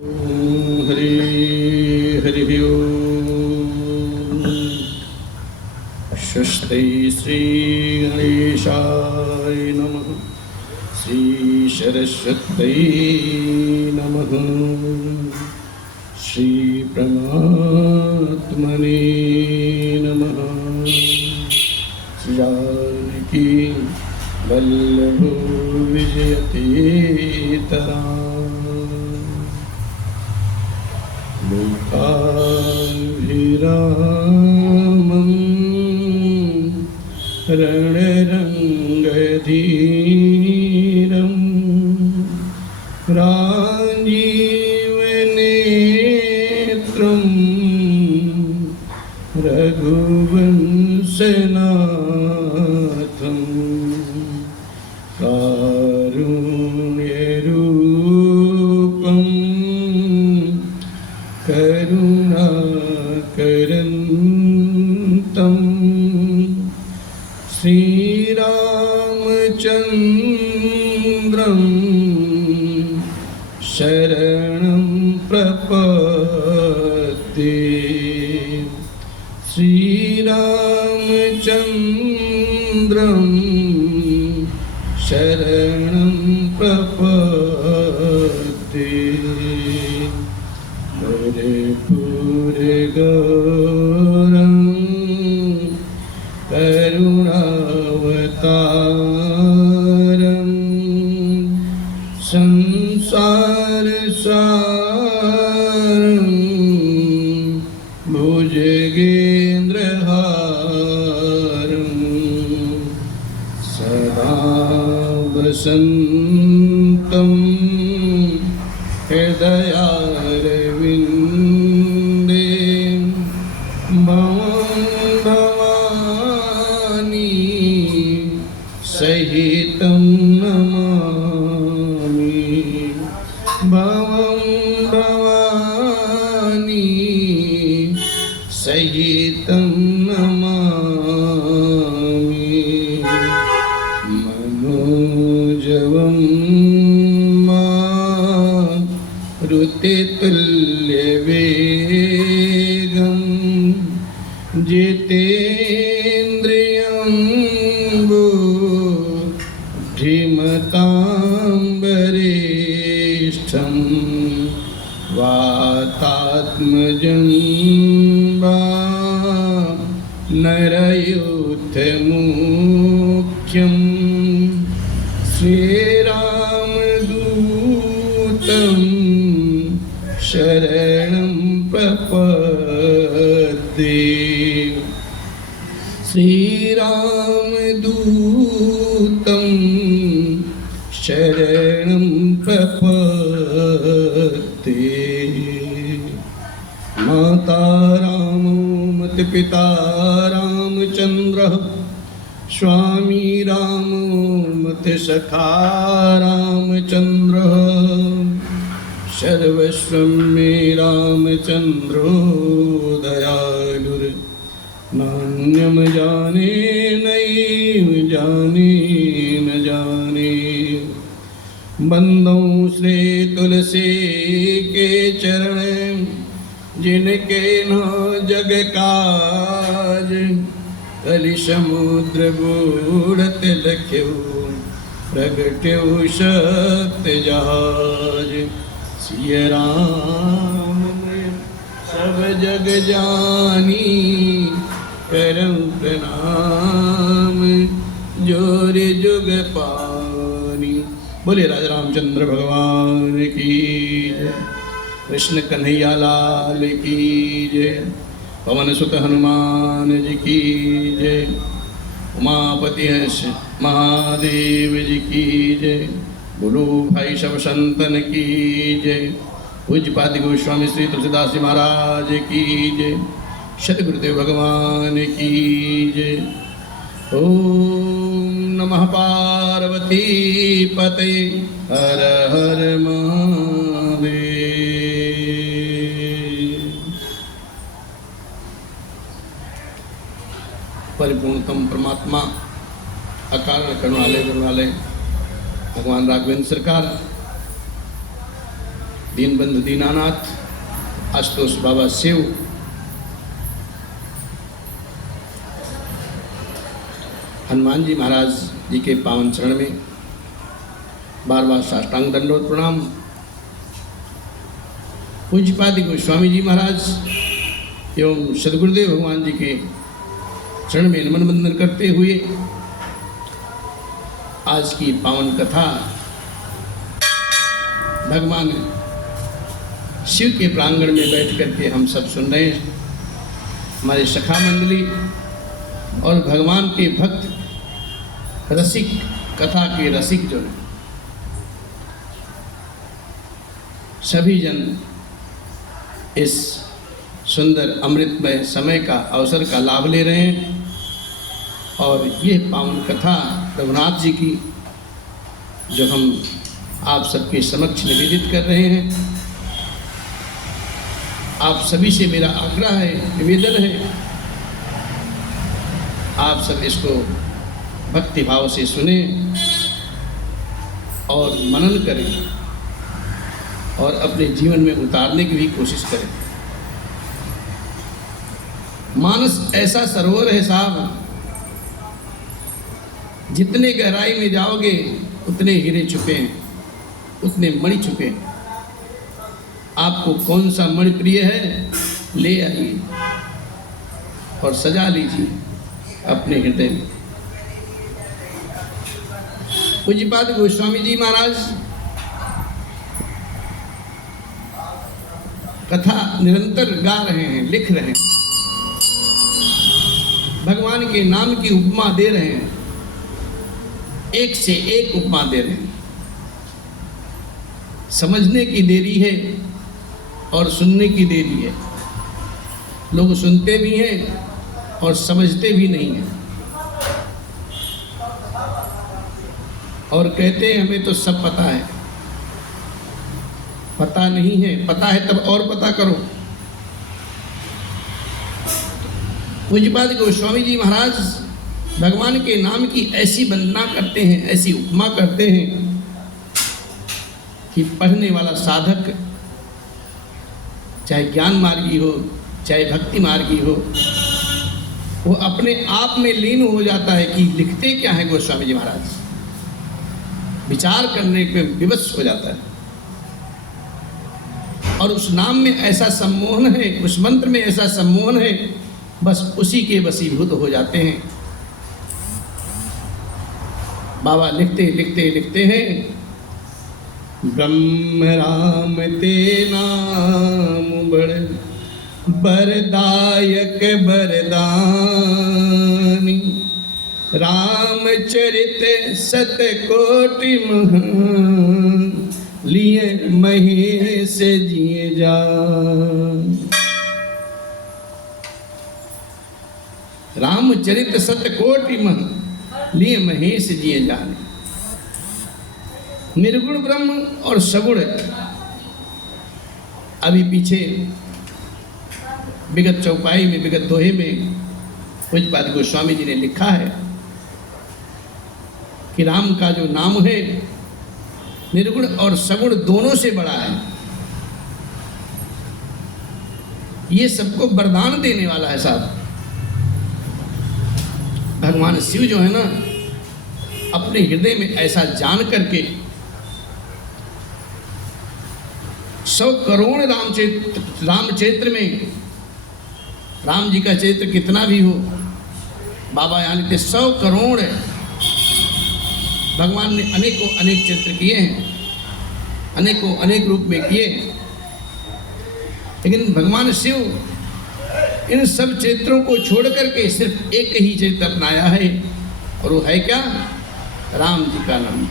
हरि हरि ओम। स्वस्ति श्री गणेशाय नमः। श्री सरस्वती नमः। श्री परमात्मने नमः। जानकी वल्लभो विजयतेतराम् लोकाभिरामं रणरङ्गधीरं राजीवनेत्रं रघुवंशनाथं कारुण्यरूपं करुणाकरन्तं श्रीरामचन्द्रं शरणं प्रपद्ये। श्रीरामचन्द्रं शरणं प्रपद्ये। कर्पूरगौरं करुणावतारं संसारसारं भुजगेन्द्रहारं सदा वसन्तं हृदयारविन्दे भवं भवानी सहितं नमामि। भवं भवानी सहितं नमामि। मनोजवं मारुतितुल्यवेगं जितेन्द्रियं बुद्धिमतां वरिष्ठं वातात्मजं नरयूथमुख्यं श्रीरामदूतं शरणं प्रपद्ये। श्रीरामदूतं शरणं प्रपद्ये। माता रामो मत्पिता रामचन्द्रः स्वामी रामो मत्सखा रामचन्द्रः सर्वस्वं मे रामचन्द्रो दयालुर् नान्यं जाने नैव जाने न जाने। बंदों श्री तुलसी के चरण जिनके न जग काज कलि समुद्र बूढ़त लख्यो प्रगट्यो शक्ति जहाज। सिय राम सब जग जानी करम प्रणाम जोर जुग पानी। बोले राजा रामचंद्र भगवान की जय। कृष्ण कन्हैया लाल की जय। पवन सुत हनुमान जी की जय। उमापति हंस महादेव जी की जय। बोलो भाई सब संतन की जय। पूज्यपाद गोस्वामी श्री तुलसीदास जी महाराज की जय। सद्गुरुदेव भगवान की जय। ओम नमः पार्वती पते हर हर महादेव। परिपूर्णतम परमात्मा अकारण करुणालय भगवान राघवेंद्र सरकार दीनबंधु दीनानाथ आशुतोष बाबा शिव, हनुमान जी महाराज जी के पावन चरण में बार बार साष्टांग दंडवत प्रणाम। पूज्यपाद गोस्वामी जी महाराज एवं सदगुरुदेव भगवान जी के चरण में नमन वंदन करते हुए आज की पावन कथा भगवान शिव के प्रांगण में बैठ करके हम सब सुन रहे हैं। हमारे सखा मंडली और भगवान के भक्त रसिक, कथा के रसिक जो हैं, सभी जन इस सुंदर अमृतमय समय का अवसर का लाभ ले रहे हैं। और ये पावन कथा रघुनाथ जी की जो हम आप सबके समक्ष निवेदित कर रहे हैं, आप सभी से मेरा आग्रह है, निवेदन है, आप सब इसको भक्ति भाव से सुने और मनन करें और अपने जीवन में उतारने की भी कोशिश करें। मानस ऐसा सरोवर है साहब, जितने गहराई में जाओगे उतने हीरे छुपे हैं, उतने मणि छुपे हैं। आपको कौन सा मणि प्रिय है, ले आइए और सजा लीजिए अपने हृदय में। पूज्यपाद गोस्वामी जी महाराज कथा निरंतर गा रहे हैं, लिख रहे हैं, भगवान के नाम की उपमा दे रहे हैं, एक से एक उपमा दे रहे हैं। समझने की देरी है और सुनने की देरी है। लोग सुनते भी हैं और समझते भी नहीं हैं और कहते हैं हमें तो सब पता है। पता नहीं है, पता है तब और पता करो। पूज्यपाद गोस्वामी जी महाराज भगवान के नाम की ऐसी वंदना करते हैं, ऐसी उपमा करते हैं कि पढ़ने वाला साधक चाहे ज्ञान मार्गी हो चाहे भक्ति मार्गी हो, वो अपने आप में लीन हो जाता है कि लिखते क्या है गोस्वामी जी महाराज, विचार करने पे विवश हो जाता है। और उस नाम में ऐसा सम्मोहन है, उस मंत्र में ऐसा सम्मोहन है, बस उसी के वशीभूत हो जाते हैं। बाबा लिखते लिखते लिखते हैं, ब्रह्म राम ते नाम बड़ बरदायक बरदानी, रामचरित सतकोटि महा, लिए महेश जिए जान। रामचरित सतकोटि महा, लिए महेश जिए जाने। निर्गुण ब्रह्म और सगुण, अभी पीछे विगत चौपाई में, विगत दोहे में पूज्यपाद गोस्वामी जी ने लिखा है कि राम का जो नाम है निर्गुण और सगुण दोनों से बड़ा है। ये सबको वरदान देने वाला है साहब। भगवान शिव जो है ना, अपने हृदय में ऐसा जान करके 100 करोड़ रामचरित्र में, राम जी का चरित्र कितना भी हो, बाबा यहाँ लिखते 100 करोड़ है। भगवान ने अनेकों अनेक चरित्र किए हैं, अनेकों अनेक रूप में किए, लेकिन भगवान शिव इन सब चरित्रों को छोड़ करके सिर्फ एक ही चरित्र अपनाया है, और वो है क्या? राम जी का नाम।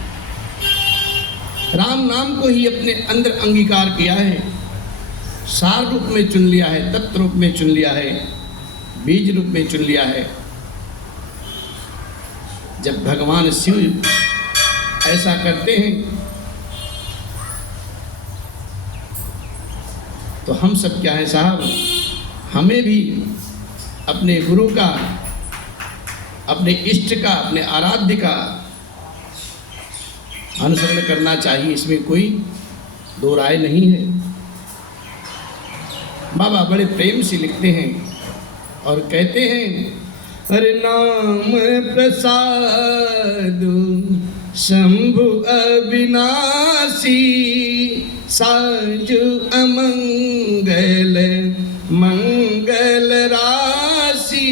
राम नाम को ही अपने अंदर अंगीकार किया है, सार रूप में चुन लिया है, तत्व रूप में चुन लिया है, बीज रूप में चुन लिया है। जब भगवान शिव ऐसा करते हैं तो हम सब क्या है साहब, हमें भी अपने गुरु का, अपने इष्ट का, अपने आराध्य का अनुसरण करना चाहिए। इसमें कोई दो राय नहीं है। बाबा बड़े प्रेम से लिखते हैं और कहते हैं, अरे नाम प्रसाद शंभु अविनाशी, साजु अमंगल मंगल राशि,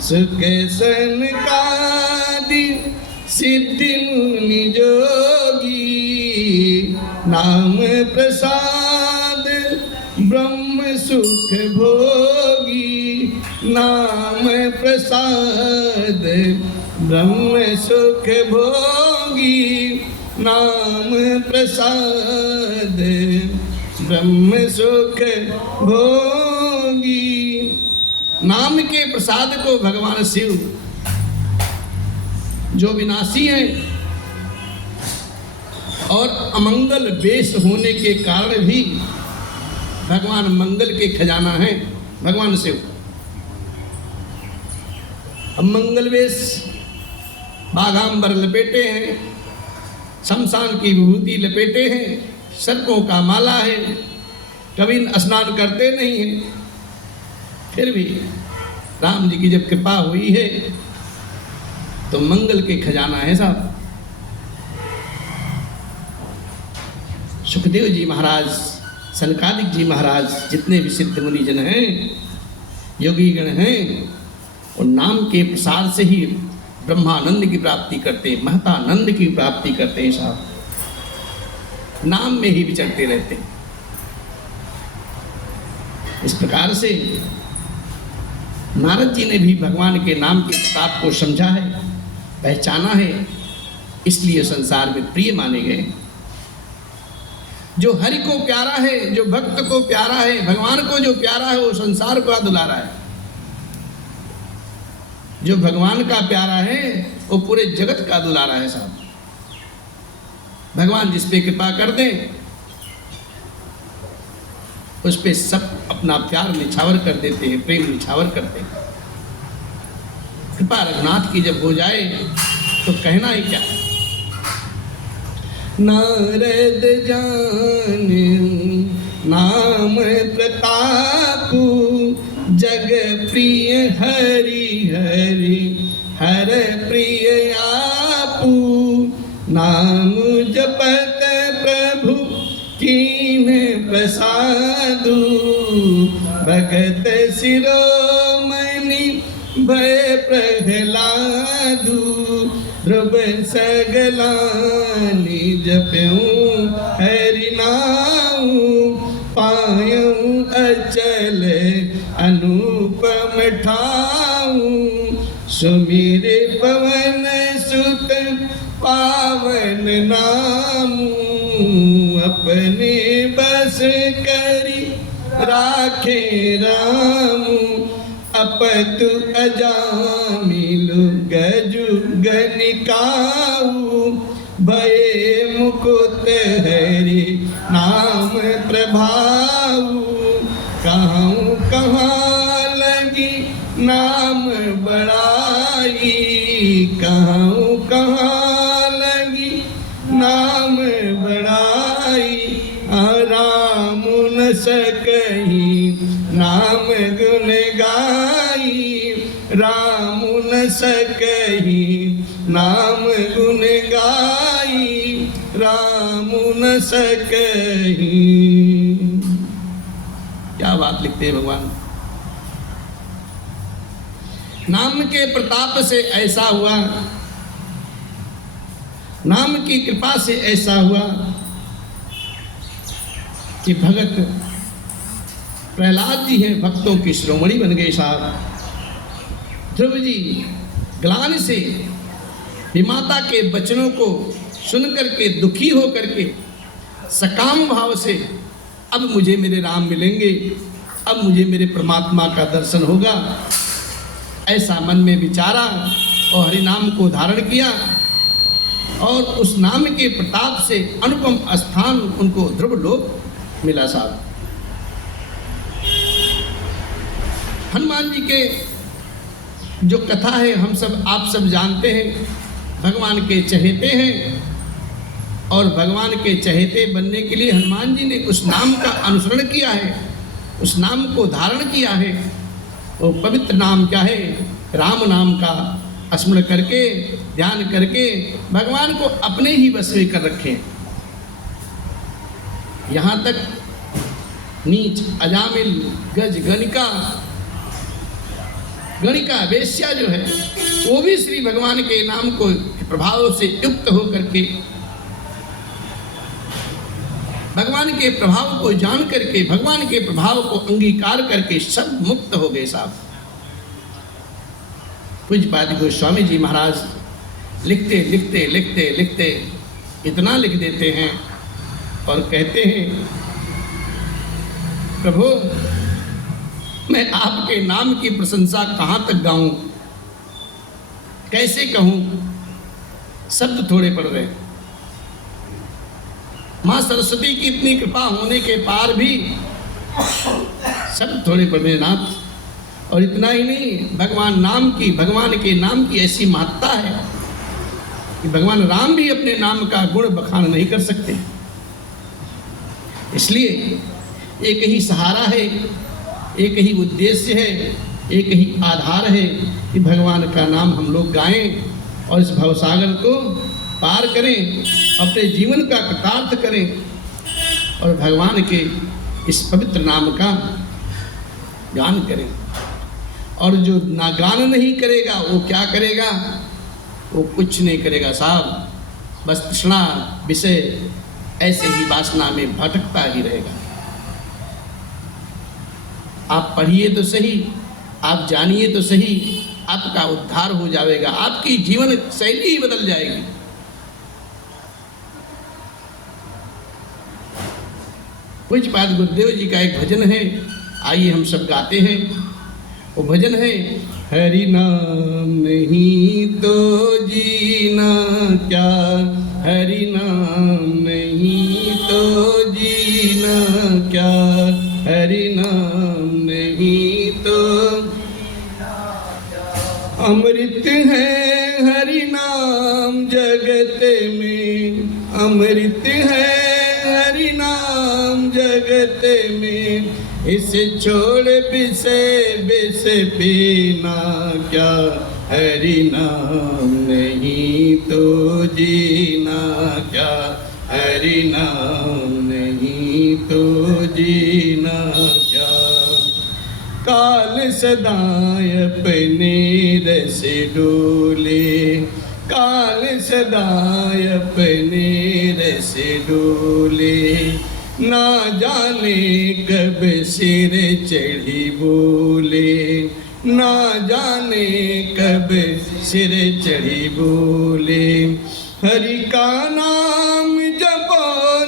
सुख सनकादि सिद्धि मुनि जोगी, नाम प्रसाद ब्रह्म सुख भोगी, नाम प्रसाद ब्रह्म सुख भोगी, नाम प्रसाद ब्रह्म सुख भोगी। नाम के प्रसाद को भगवान शिव जो विनाशी हैं और अमंगल वेश होने के कारण भी भगवान मंगल के खजाना हैं भगवान शिव। अब मंगल वेश बाघांबर लपेटे हैं, शमशान की विभूति लपेटे हैं, सर्पों का माला है, कभी स्नान करते नहीं हैं, फिर भी राम जी की जब कृपा हुई है तो मंगल के खजाना है साहब। सुखदेव जी महाराज, सनकादिक जी महाराज, जितने भी सिद्ध मुनिजन हैं, योगी गण हैं, और नाम के प्रसाद से ही ब्रह्मानंद की प्राप्ति करते, महतानंद की प्राप्ति करते हैं साहब। नाम में ही विचरते रहते हैं। इस प्रकार से नारद जी ने भी भगवान के नाम के प्रताप को समझा है, पहचाना है, इसलिए संसार में प्रिय माने गए। जो हरि को प्यारा है, जो भक्त को प्यारा है, भगवान को जो प्यारा है, वो संसार को दुलारा है। जो भगवान का प्यारा है वो पूरे जगत का दुलारा है साहब। भगवान जिस पे कृपा कर दें उस पे सब अपना प्यार निछावर कर देते हैं, प्रेम निछावर करते हैं। कृपा रघुनाथ की जब हो जाए तो कहना ही क्या। नारद जान नाम प्रतापु, जग प्रिय हरि हरि हर प्रिय आपू, नाम जपत प्रभु कीन प्रसादु, भगत शिरोमणि भय प्रहलादु, ध्रुव सगलानि जप्यूं हरि नाऊ, पायूं अचल अनुपम ठाऊं, सुमिरे पवन सुत पावन नामू, अपने बस करी राखे रामू, अपतु अजामिलु गजु गनिकाऊ, भये मुकुत हरि नाम प्रभाऊ, कहूँ कहाँ लगी नाम बड़ाई, कहूँ कहाँ लगी नाम बड़ाई, राम न सकही नाम गुण गाई, राम न सकही नाम गुण गाई, राम न सकही। क्या बात लिखते हैं भगवान। नाम के प्रताप से ऐसा हुआ, नाम की कृपा से ऐसा हुआ कि भगत प्रहलाद जी हैं, भक्तों की शिरोमणि बन गए साहब। ध्रुव जी ग्लानि से विमाता के वचनों को सुनकर के दुखी होकर के सकाम भाव से अब मुझे मेरे राम मिलेंगे, अब मुझे मेरे परमात्मा का दर्शन होगा, ऐसा मन में विचारा और हरि नाम को धारण किया और उस नाम के प्रताप से अनुपम स्थान उनको ध्रुव लोक मिला साहब। हनुमान जी के जो कथा है हम सब आप सब जानते हैं। भगवान के चहेते हैं और भगवान के चहेते बनने के लिए हनुमान जी ने उस नाम का अनुसरण किया है। उस नाम को धारण किया है, वो पवित्र नाम क्या है? राम नाम का स्मरण करके, ध्यान करके भगवान को अपने ही वश में कर रखें। यहाँ तक नीच, अजामिल, गज, गणिका वेश्या जो है, वो भी श्री भगवान के नाम को प्रभाव से युक्त होकर के, भगवान के प्रभाव को जान करके, भगवान के प्रभाव को अंगीकार करके सब मुक्त हो गए साहब। पूज्यपाद गोस्वामी जी महाराज लिखते लिखते लिखते लिखते इतना लिख देते हैं और कहते हैं, प्रभु मैं आपके नाम की प्रशंसा कहाँ तक गाऊं, कैसे कहूं, शब्द थोड़े पड़ रहे। माँ सरस्वती की इतनी कृपा होने के पार भी शब्द थोड़े पड़ रहे नाथ। और इतना ही नहीं, भगवान के नाम की ऐसी महत्ता है कि भगवान राम भी अपने नाम का गुण बखान नहीं कर सकते। इसलिए एक ही सहारा है, एक ही उद्देश्य है, एक ही आधार है कि भगवान का नाम हम लोग गाएं और इस भवसागर को पार करें, अपने जीवन का कृतार्थ करें और भगवान के इस पवित्र नाम का गान करें। और जो ना गान नहीं करेगा वो क्या करेगा? वो कुछ नहीं करेगा साहब, बस तृष्णा विषय ऐसे ही वासना में भटकता ही रहेगा। आप पढ़िए तो सही, आप जानिए तो सही, आपका उद्धार हो जाएगा, आपकी जीवन शैली ही बदल जाएगी। पूज्यपाद गुरुदेव जी का एक भजन है, आइए हम सब गाते हैं। वो भजन है, हरि नाम नहीं तो जीना क्या, हरि नाम नहीं तो जीना क्या, हरि नाम नहीं तो अमृत है हरि नाम जगत में, अमृत है हरि नाम जगत में, इसे छोड़ विष पीना क्या, हरि नाम नहीं तो जीना क्या, हरि नाम नहीं तो जीना क्या। काल सदाय अपने रस डोले, काल सदाय अपने रस डोले, ना जाने कब सिर चढ़ी बोले, ना जाने कब सिर चढ़ी बोले। हरि का नाम जपो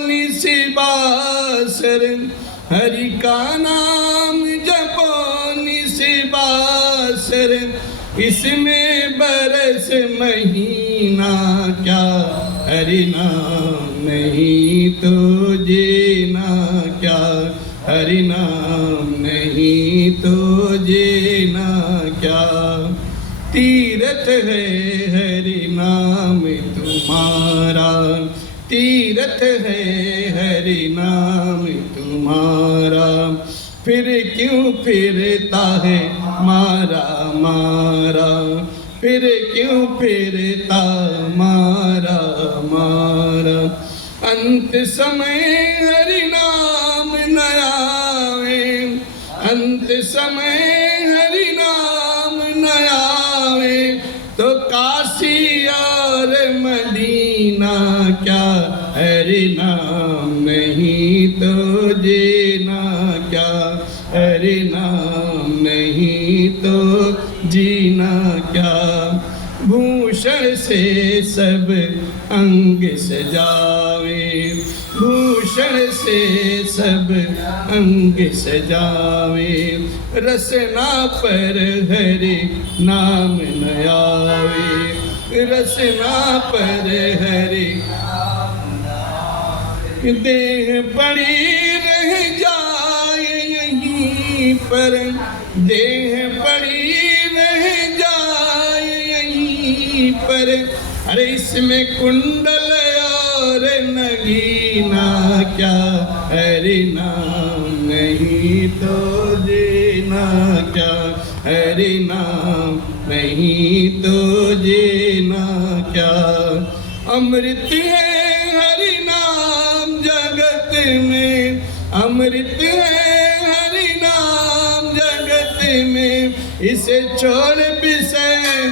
निशिबासर, हरि का नाम जपो निशिबासर, इसमें बरस महीना क्या, हरि नाम नहीं तो जीना क्या, हरि नाम नहीं तो जीना क्या। तीरथ है हरि नाम तुम्हारा, तीरथ है हरि नाम तुम्हारा, फिर क्यों फिरता है मारा मारा, फिर क्यों फिरता मारा मारा। अंत समय हरि नाम न आवे, अंत समय हरि नाम न आवे, तो काशी और मदीना क्या, हरि नाम नहीं तो जीना क्या, हरि नाम नहीं तो जीना क्या। भूषण से सब अंग सजावे, भूषण से सब अंग सजावे, रसना पर हरि नाम न आवे, रसना पर हरि देह पड़ी रह जाए यहीं पर, देह पड़ी रह जाए यहीं पर, अरे इसमें कुंडल और नगीना क्या, हरि नाम नहीं तो जीना क्या, हरि नाम नहीं तो जीना क्या। अमृत है हरि नाम जगत में, अमृत है हरि नाम जगत में, इसे छोड़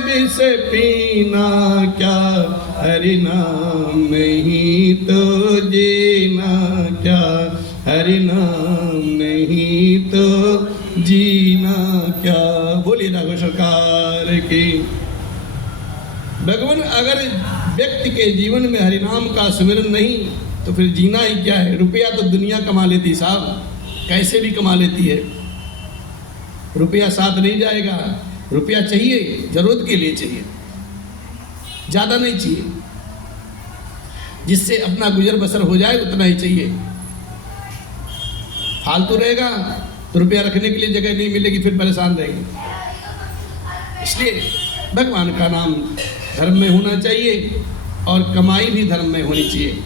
विष पीना क्या, हरि नाम नहीं तो जीना क्या, हरि नाम नहीं तो जीना क्या। बोलिए राघव सरकार की। भगवान, अगर व्यक्ति के जीवन में हरिनाम का स्मरण नहीं तो फिर जीना ही क्या है। रुपया तो दुनिया कमा लेती साहब, कैसे भी कमा लेती है, रुपया साथ नहीं जाएगा। रुपया चाहिए, जरूरत के लिए चाहिए, ज़्यादा नहीं चाहिए, जिससे अपना गुजर बसर हो जाए उतना ही चाहिए। फालतू रहेगा तो रुपया रखने के लिए जगह नहीं मिलेगी, फिर परेशान रहेंगे। इसलिए भगवान का नाम धर्म में होना चाहिए और कमाई भी धर्म में होनी चाहिए।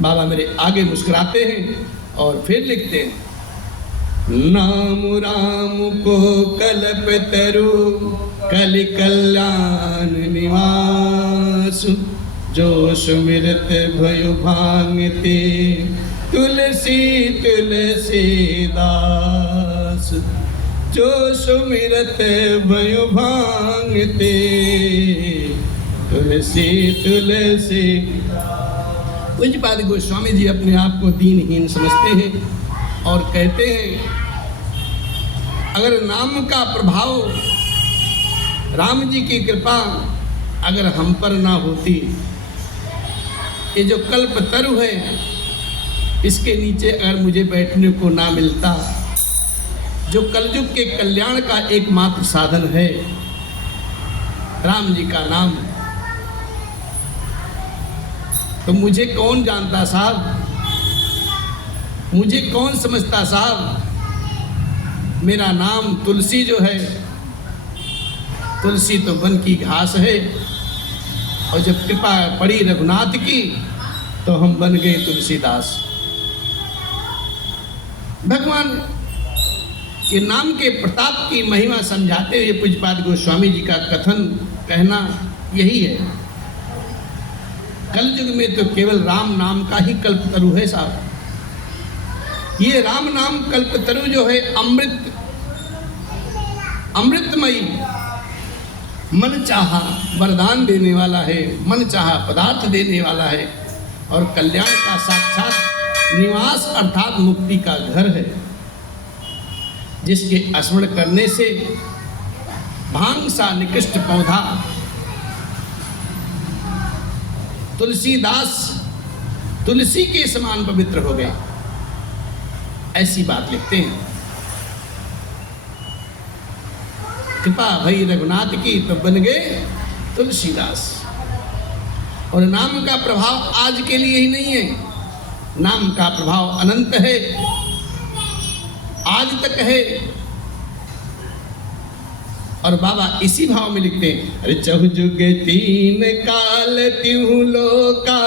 बाबा मेरे आगे मुस्कुराते हैं और फिर लिखते हैं, नाम राम को कल्प तरु कलि कल्याण निवास, जो सुमिरत भयो भांगते तुलसी तुलसी दास, जो सुमिरत भयो भांगते तुलसी तुलसी। पूज्यपाद गोस्वामी जी अपने आप को दीनहीन समझते हैं और कहते हैं, अगर नाम का प्रभाव, राम जी की कृपा अगर हम पर ना होती, ये जो कल्प तरु है इसके नीचे अगर मुझे बैठने को ना मिलता, जो कलयुग के कल्याण का एकमात्र साधन है राम जी का नाम, तो मुझे कौन जानता साहब, मुझे कौन समझता साहब। मेरा नाम तुलसी जो है, तुलसी तो वन की घास है, और जब कृपा पड़ी रघुनाथ की तो हम बन गए तुलसीदास। भगवान के नाम के प्रताप की महिमा समझाते हुए पूज्यपाद गोस्वामी जी का कथन कहना यही है, कलयुग में तो केवल राम नाम का ही कल्पतरु है साहब। ये राम नाम कल्पतरु जो है अमृतमयी, मन चाहा वरदान देने वाला है, मन चाहा पदार्थ देने वाला है, और कल्याण का साक्षात निवास अर्थात मुक्ति का घर है, जिसके स्मरण करने से भांग सा निकृष्ट पौधा तुलसीदास तुलसी के समान पवित्र हो गए। ऐसी बात लिखते हैं। कृपा भई रघुनाथ की तो बन गए तुलसीदास। और नाम का प्रभाव आज के लिए ही नहीं है, नाम का प्रभाव अनंत है, आज तक है। और बाबा इसी भाव में लिखते हैं, अरे चहु जुग तीन काल तिहु लोका,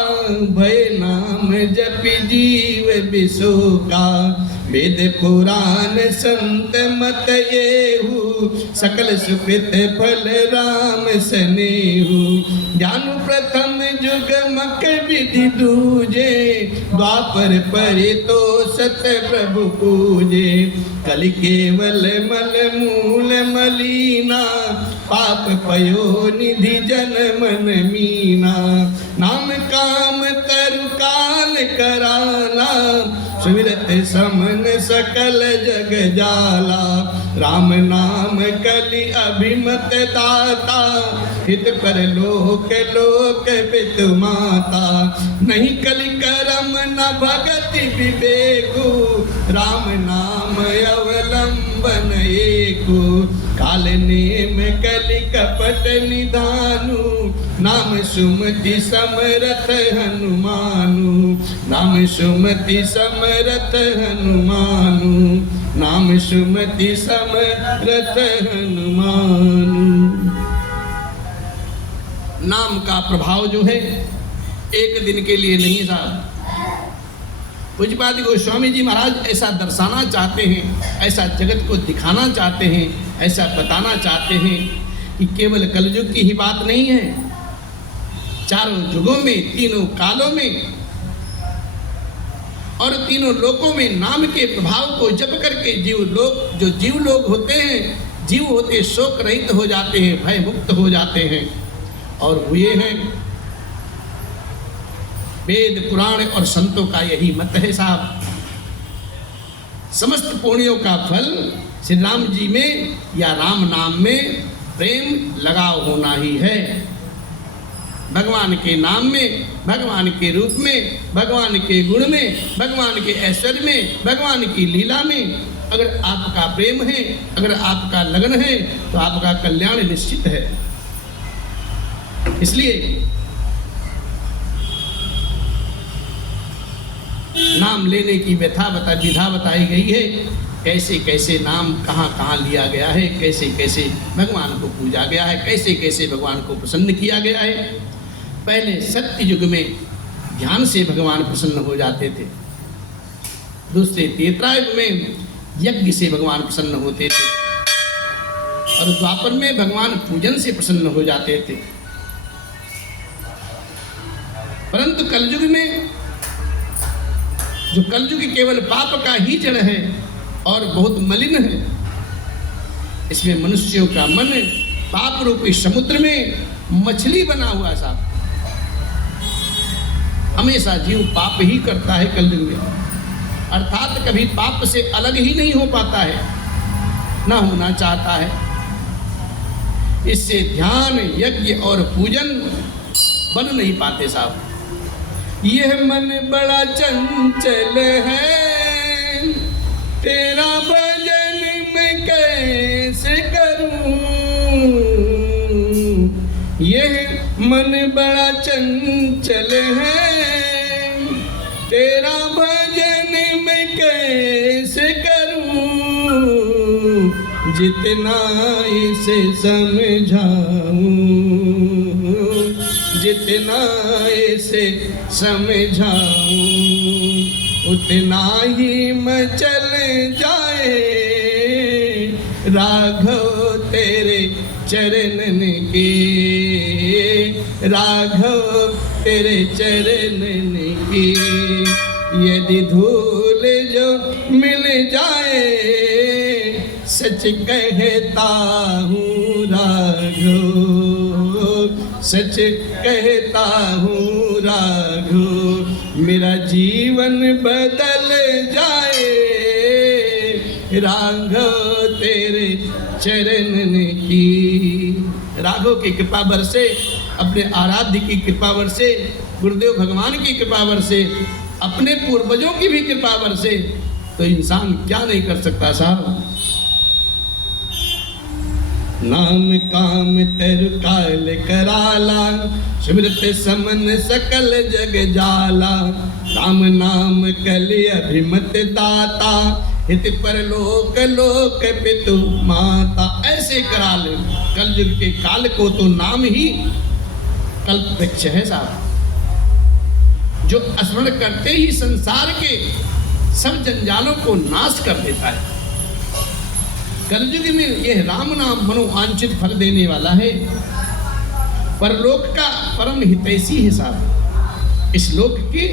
भय नाम जपि जीव बिसोका, वेद पुराण संत मत येहु, सकल सुकृत फल राम सनेहु, ज्ञान प्रथम जुग मक विधि दूजे, द्वापर परे तो सत प्रभु पूजे, कलि केवल मल मूल मलीना, पाप पयो निधि जन मन मीना, नाम काम तरु काल कराला, सुमिरत समन सकल जग जाला, राम नाम कलि अभिमत दाता, हित पर लोक लोक पितु माता, नहीं कलि करम न भगति विवेकु, राम नाम अवलंबन एकु, काल नेम कलि कपट निधानु, नाम सुमति समरथ हनुमानु, नाम सुमति समरथ हनुमानु, नाम सुमति समरथ हनुमानु। नाम का प्रभाव जो है एक दिन के लिए नहीं साहब, पूज्यपाद गोस्वामी जी महाराज ऐसा दर्शाना चाहते हैं, ऐसा जगत को दिखाना चाहते हैं, ऐसा बताना चाहते हैं कि केवल कलयुग की ही बात नहीं है, चारों युगों में, तीनों कालों में और तीनों लोकों में नाम के प्रभाव को जप करके जीव लोग होते हैं, जीव होते शोक रहित हो जाते हैं, भय मुक्त हो जाते हैं और हुए हैं। वेद पुराण और संतों का यही मत है साहब। समस्त पुण्यों का फल श्री राम जी में या राम नाम में प्रेम लगाव होना ही है। भगवान के नाम में, भगवान के रूप में, भगवान के गुण में, भगवान के ऐश्वर्य में, भगवान की लीला में अगर आपका प्रेम है, अगर आपका लगन है तो आपका कल्याण निश्चित है। इसलिए नाम लेने की विधा बताई गई है, कैसे कैसे नाम कहाँ कहाँ लिया गया है, कैसे कैसे भगवान को पूजा गया है, कैसे कैसे भगवान को प्रसन्न किया गया है। पहले सत्य युग में ध्यान से भगवान प्रसन्न हो जाते थे, दूसरे त्रेता युग में यज्ञ से भगवान प्रसन्न होते थे और द्वापर में भगवान पूजन से प्रसन्न हो जाते थे। परंतु कलयुग में, जो कलयुग केवल पाप का ही जड़ है और बहुत मलिन है, इसमें मनुष्यों का मन पाप रूपी समुद्र में मछली बना हुआ साहब। हमेशा जीव पाप ही करता है कलयुग में, अर्थात कभी पाप से अलग ही नहीं हो पाता है, ना होना चाहता है। इससे ध्यान, यज्ञ और पूजन बन नहीं पाते साहब। यह मन बड़ा चंचल है, तेरा भजन मैं कैसे करूं। यह मन बड़ा चंचल है, तेरा भजन मैं कैसे करूं। जितना इसे समझाऊं, जितना इसे समझाऊं, उतना ही मचल जाए राघव तेरे चरणन के, राघव तेरे चरणन की। यदि धूल जो मिल जाए, सच कहता हूँ राघव, सच कहता हूँ राघव, मेरा जीवन बदल जाए राघव तेरे चरणन की। राघव की कृपा बरसे, अपने आराध्य की कृपा बरसे, गुरुदेव भगवान की कृपा बरसे, अपने पूर्वजों की भी कृपा बरसे, तो इंसान क्या नहीं कर सकता साहब। नाम काम तरु काल कराला, सुमृत समन सकल जग जाला। राम नाम कलि अभिमत दाता, हित पर लोक लोक पितु माता। ऐसे करा ले, कलयुग के काल को तो नाम ही कल्प वृक्ष है साहब, जो स्मरण करते ही संसार के सब जंजालों को नाश कर देता है। कलयुग में यह राम नाम मनोवांछित फल देने वाला है, परलोक का परम हितैषी है साहब। इस लोक के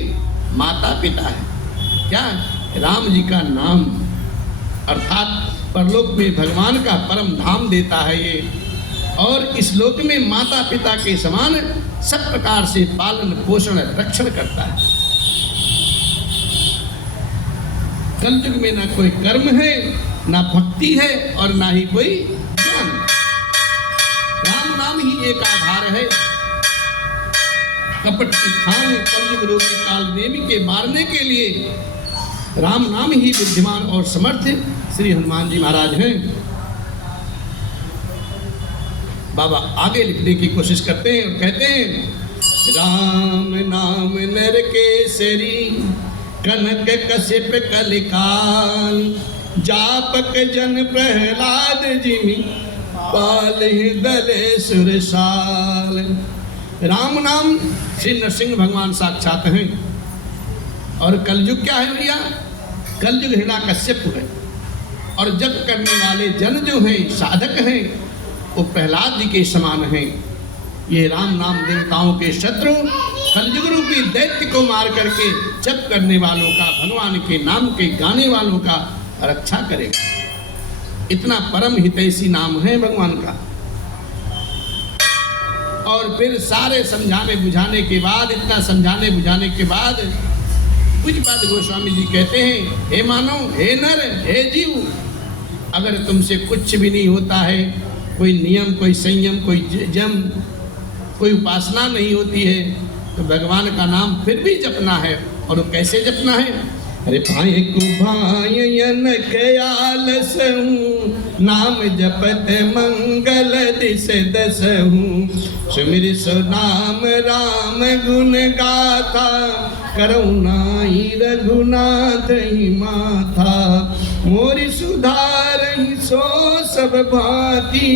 माता पिता है क्या? राम जी का नाम, अर्थात परलोक में भगवान का परम धाम देता है ये, और इस लोक में माता पिता के समान सब प्रकार से पालन पोषण रक्षण करता है। कलयुग में ना कोई कर्म है, ना भक्ति है और ना ही कोई ज्ञान। राम नाम ही एक आधार है। कपट की खान कलयुग रूपी काल नेमी के मारने के लिए राम नाम ही बुद्धिमान और समर्थ श्री हनुमान जी महाराज हैं। बाबा आगे लिखने की कोशिश करते हैं और कहते हैं, राम नाम नर केसरी, कनक कश्यप कलिकाल। जापक जन प्रहलाद जिमि, पाल दले सुरसाल। राम नाम श्री नरसिंह भगवान साक्षात हैं। और कलयुग क्या है भैया? कलयुग हिरण्याकश्यप है। और जप करने वाले जन जो हैं, साधक हैं, वो प्रहलाद जी के समान हैं। ये राम नाम देवताओं के शत्रु कलयुग रूपी दैत्य को मार करके जप करने वालों का, भगवान के नाम के गाने वालों का रक्षा करेगा। इतना परम हितैषी नाम है भगवान का। और फिर सारे समझाने बुझाने के बाद, इतना समझाने बुझाने के बाद पूज्यपाद गोस्वामी जी कहते हैं, हे मानव, हे नर, हे जीव, अगर तुमसे कुछ भी नहीं होता है, कोई नियम, कोई संयम, कोई जम, कोई उपासना नहीं होती है, तो भगवान का नाम फिर भी जपना है। और वो कैसे जपना है? अरे भाई को भायन कयाल सहूँ, नाम जपत मंगल दिस दसहूँ, सुमिर सो नाम राम गुण गाथा, करुणाई रघुनाथ ही माथा, मोरी सुधारहि सो सब भांति,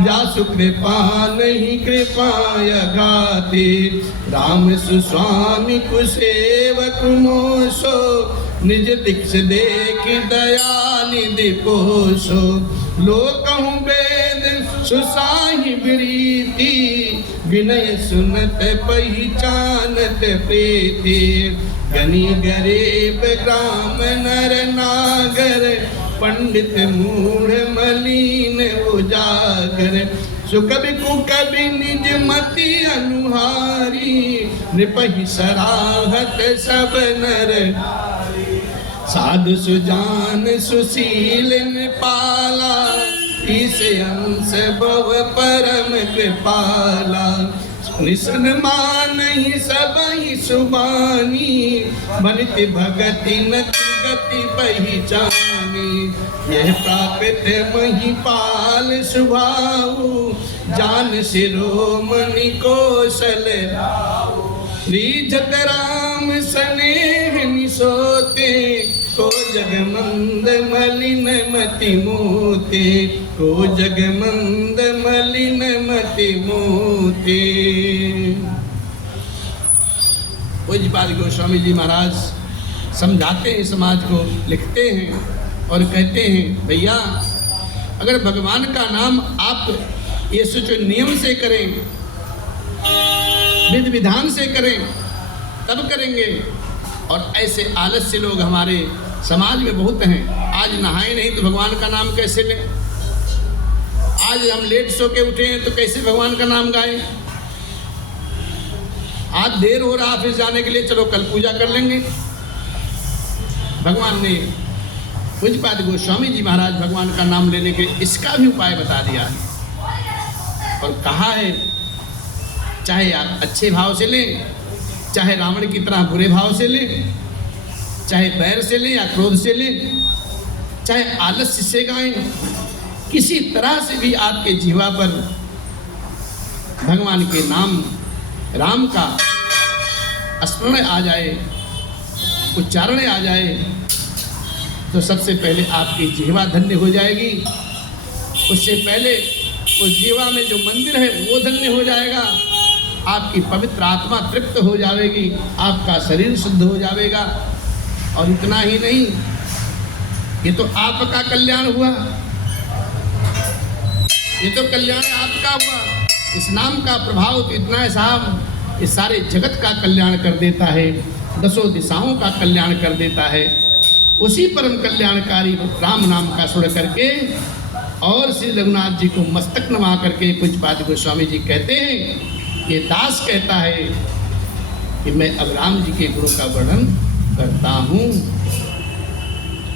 जासु कृपा नहीं कृपाय गाते, राम सुस्वामी कुसेवक मोसो, निज दीक्ष देख दया निधि पोसो, लोकहु वेद सुसाहिब रीति, विनय सुनत पहिचानत प्रीति, गनी गरीब ग्राम नर नागर, पंडित मूढ़ मलिन उजागर, सुकवि कुकवि निज मति अनुहारी, नृपहि सराहत सब नर, साधु सुजान सुशील नृपाला, इस अंश भव परम कृपाला, निसन मानहि सबहि सुबानी, बनित भगति नति गति पहिचानी, यह प्राकृत महिपाल सुभाऊ, जान शिरोमणि कौशल रीझत राम स्नेह निसोते, को जगमंद मलिन मति मोते, को जगमंद मलिन मति मोते। पूज्यपाद गोस्वामी जी महाराज समझाते हैं समाज को, लिखते हैं और कहते हैं, भैया अगर भगवान का नाम आप ये सोचो नियम से करें, विधि विधान से करें, तब करेंगे। और ऐसे आलस्य लोग हमारे समाज में बहुत हैं। आज नहाए नहीं तो भगवान का नाम कैसे लें? आज हम लेट सो के उठे हैं तो कैसे भगवान का नाम गाएं? आज देर हो रहा ऑफिस जाने के लिए, चलो कल पूजा कर लेंगे। भगवान ने, पूज्यपाद गोस्वामी जी महाराज भगवान का नाम लेने के इसका भी उपाय बता दिया है और कहा है, चाहे आप अच्छे भाव से लें, चाहे रावण की तरह बुरे भाव से लें, चाहे बैर से लें या क्रोध से लें, चाहे आलस्य से गाएं, किसी तरह से भी आपके जीवा पर भगवान के नाम राम का स्मरण आ जाए, उच्चारण आ जाए, तो सबसे पहले आपकी जीवा धन्य हो जाएगी। उससे पहले उस जीवा में जो मंदिर है वो धन्य हो जाएगा। आपकी पवित्र आत्मा तृप्त हो जाएगी, आपका शरीर शुद्ध हो जाएगा। और इतना ही नहीं, ये तो आपका कल्याण हुआ, ये तो कल्याण आपका हुआ। इस नाम का प्रभाव तो इतना है साहब, इस सारे जगत का कल्याण कर देता है, दसों दिशाओं का कल्याण कर देता है। उसी परम कल्याणकारी राम नाम का सुन करके और श्री रघुनाथ जी को मस्तक नमा करके पूज्यपाद गोस्वामी जी कहते हैं, ये दास कहता है कि मैं अब राम जी के गुणों का वर्णन करता हूँ।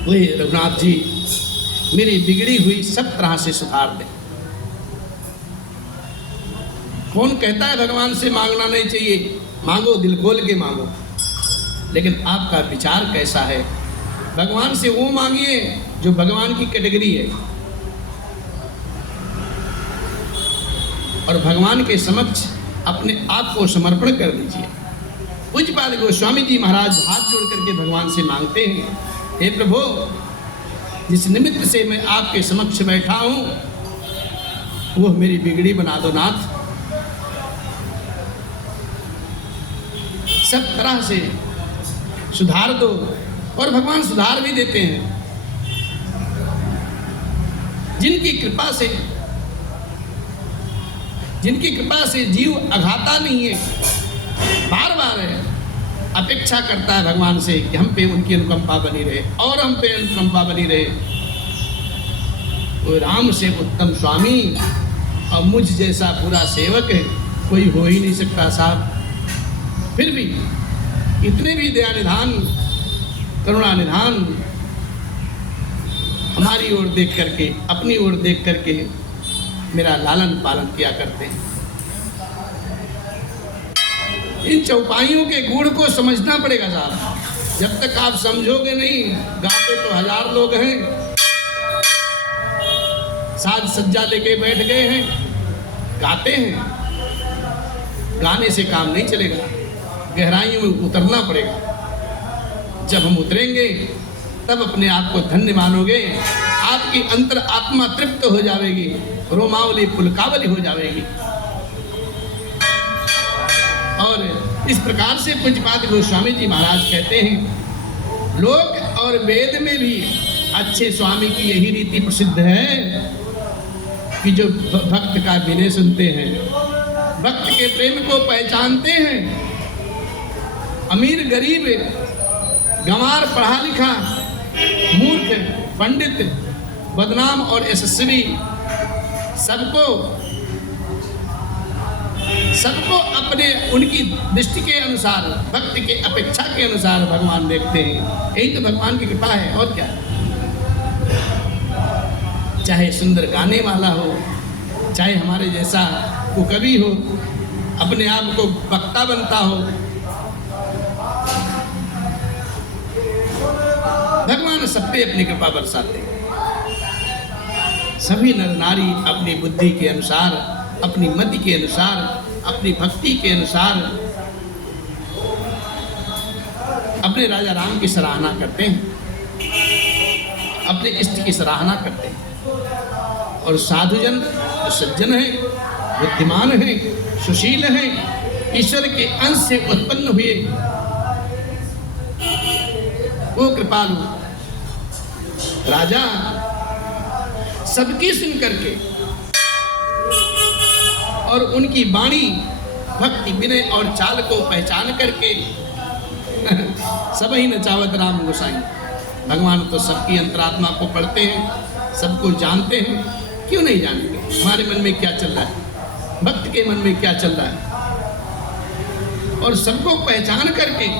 वही रघुनाथ जी मेरी बिगड़ी हुई सब तरह से सुधार दें। कौन कहता है भगवान से मांगना नहीं चाहिए? मांगो, दिल खोल के मांगो, लेकिन आपका विचार कैसा है? भगवान से वो मांगिए जो भगवान की कैटेगरी है, और भगवान के समक्ष अपने आप को समर्पण कर दीजिए। पूज्यपाद गोस्वामी जी महाराज हाथ जोड़ करके भगवान से मांगते हैं, हे प्रभु, जिस निमित्त से मैं आपके समक्ष बैठा हूँ वो मेरी बिगड़ी बना दो नाथ। सब तरह से सुधार दो, और भगवान सुधार भी देते हैं। जिनकी कृपा से जीव अघाता नहीं है, बार बार अपेक्षा करता है भगवान से कि हम पे उनकी अनुकंपा बनी रहे और हम पे अनुकंपा बनी रहे। वो राम से उत्तम स्वामी और मुझ जैसा पूरा सेवक है कोई हो ही नहीं सकता साहब। फिर भी इतने भी दया निधान, करुणा निधान हमारी ओर देख करके, अपनी ओर देख करके मेरा लालन पालन किया करते हैं। इन चौपाइयों के गुण को समझना पड़ेगा साहब। जब तक आप समझोगे नहीं, गाते तो 1000 लोग हैं, साज सज्जा लेके बैठ गए हैं, गाते हैं, गाने से काम नहीं चलेगा, गहराइयों में उतरना पड़ेगा। जब हम उतरेंगे तब अपने आप को धन्य मानोगे, आपकी अंतर आत्मा तृप्त हो जाएगी, रोमावली पुलकावली हो जाएगी। और इस प्रकार से पूज्यपाद गोस्वामी जी महाराज कहते हैं, लोक और वेद में भी अच्छे स्वामी की यही रीति प्रसिद्ध है कि जो भक्त का विनय सुनते हैं, भक्त के प्रेम को पहचानते हैं, अमीर गरीब, गंवार पढ़ा लिखा, मूर्ख पंडित, बदनाम और यशस्वी, सबको अपने उनकी दृष्टि के अनुसार, भक्ति के अपेक्षा के अनुसार भगवान देखते हैं। यही तो भगवान की कृपा है, और क्या। चाहे सुंदर गाने वाला हो, चाहे हमारे जैसा कुकवि हो, अपने आप को वक्ता बनता हो, भगवान सब पे अपनी कृपा बरसाते हैं। सभी नर नारी अपनी बुद्धि के अनुसार, अपनी मति के अनुसार, अपनी भक्ति के अनुसार अपने राजा राम की सराहना करते हैं, अपने इष्ट की सराहना करते हैं। और साधुजन जो सज्जन है, बुद्धिमान है, सुशील है, ईश्वर के अंश से उत्पन्न हुए, वो कृपालु राजा सबकी सुन करके और उनकी वाणी, भक्ति, विनय और चाल को पहचान करके सब ही नचावत राम गोसाई। भगवान तो सबकी अंतरात्मा को पढ़ते हैं, सबको जानते हैं, क्यों नहीं जानेंगे। हमारे मन में क्या चल रहा है, भक्त के मन में क्या चल रहा है, और सबको पहचान करके